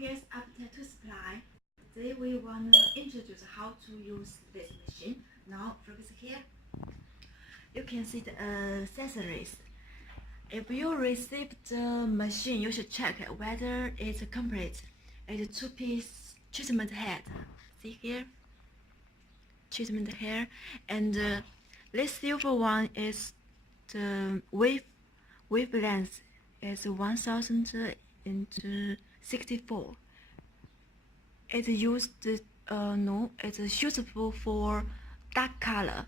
here's update to supply. Today we want to introduce how to use this machine. Now focus here. You can see the accessories. If you receive the machine, you should check whether it's complete. It's a two-piece treatment head. See here? Treatment head. And this silver one is the wavelength is 1064. It's used it's suitable for dark color,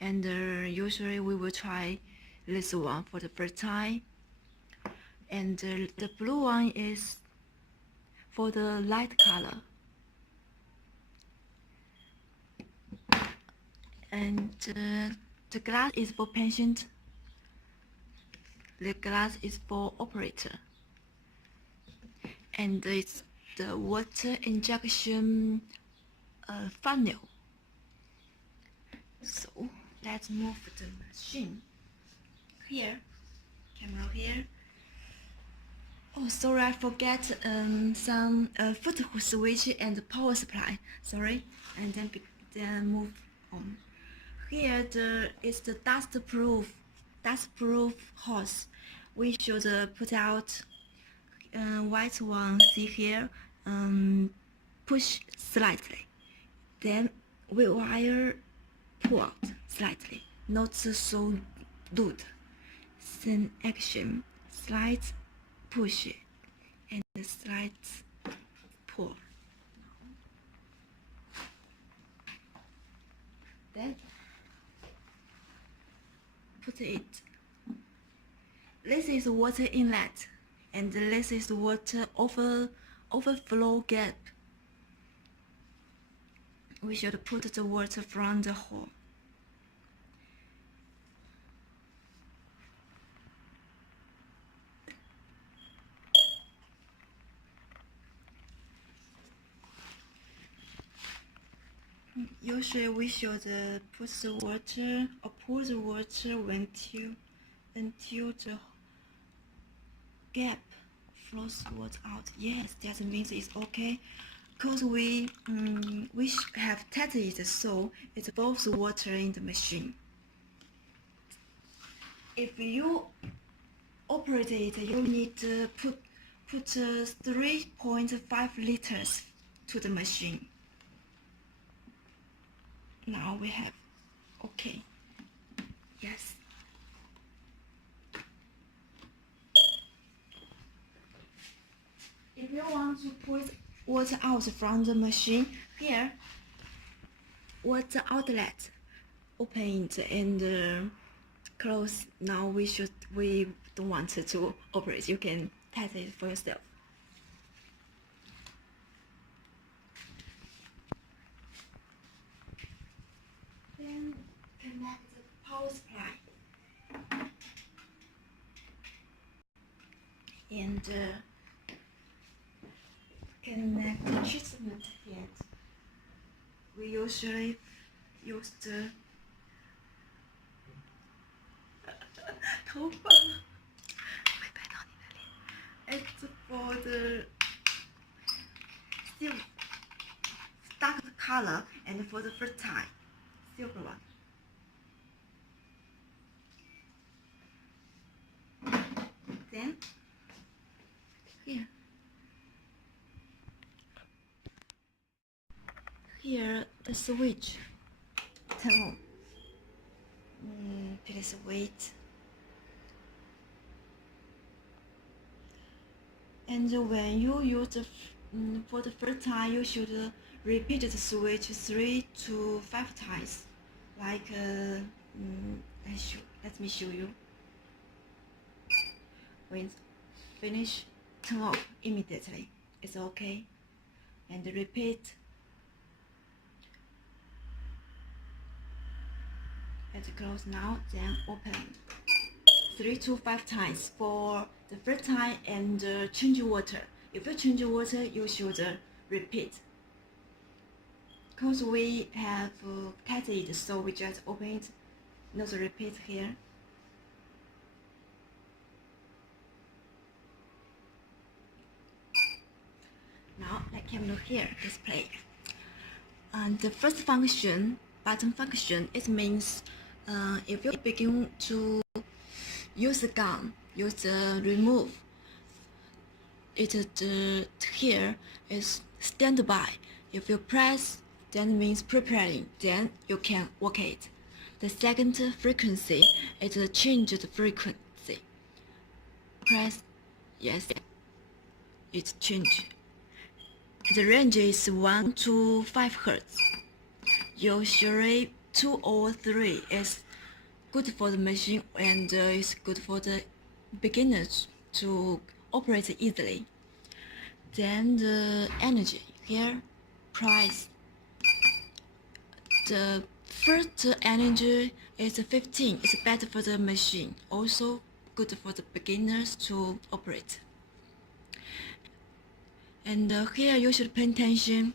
and usually we will try this one for the first time. And the blue one is for the light color. And the glass is for patient. The glass is for operator. And it's the water injection funnel. So let's move the machine. Here, camera here. Oh, sorry, I forget some foothold switch and power supply. Sorry, and then move on. Here is the dust-proof hose. We should put out white one. See here, push slightly. Then we wire pull out slightly, not so loud. Then action, slight push and slight pull. Then put it. This is water inlet, and this is water overflow gap. We should put the water from the hole. Usually we should put the water or pour the water until the gap flows water out. Yes, that means it's okay. Because we have tested it, so it boils water in the machine. If you operate it, you need to put 3.5 liters to the machine. Now we have okay. Yes. If you want to put water out from the machine, here water outlet, open it and close. Now we don't want to operate. You can test it for yourself. Then connect the power supply and connect the treatment head. We usually use the 头发会拍到你的脸。It's for the silver dark color and for the first time silver one. Then here the switch turn on. Please wait. And when you use for the first time, you should repeat the switch 3 to 5 times. Like let me show you. When finish, turn off immediately. It's okay. And repeat. Let's close now, then open. 3 to 5 times for the first time and change water. If you change water, you should repeat. Because we have tested, so we just open it, not repeat here. can look here, display. And the first function, button function, it means if you begin to use the gun, use the remove, here is standby. If you press, that means preparing, then you can work it. The second frequency is change the frequency. Press, yes, it change. The range is 1 to 5 Hertz. Usually 2 or 3 is good for the machine and is good for the beginners to operate easily. Then the energy here, price. The first energy is 15. It's better for the machine, also good for the beginners to operate. And here you should pay attention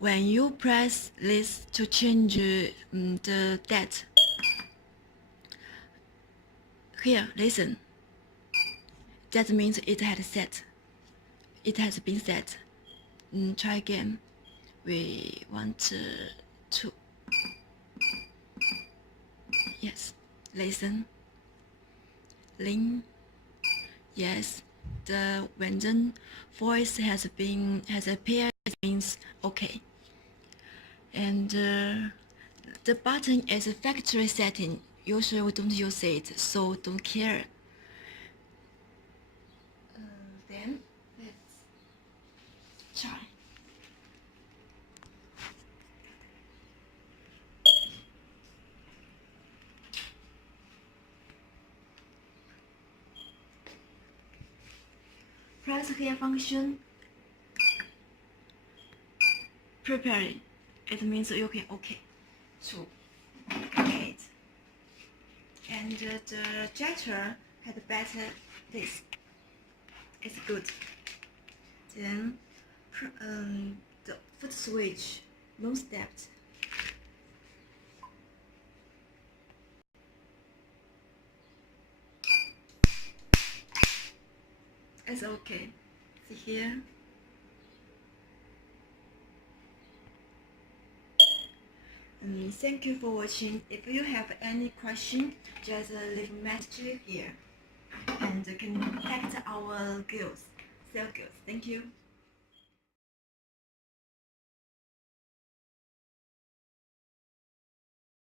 when you press this to change the date. Here, listen. That means it had set. It has been set. Try again. We want to. Yes, listen. Link. Yes, when the voice has appeared, it means okay. And the button is a factory setting. Usually we don't use it, so don't care. Then let's try. Press here function. Preparing. It means you can okay to create. And the gesture had better this. It's good. Then the foot switch, long stepped. It's okay. See here. Thank you for watching. If you have any question, just leave a message here and contact our girls, sales girls. Thank you.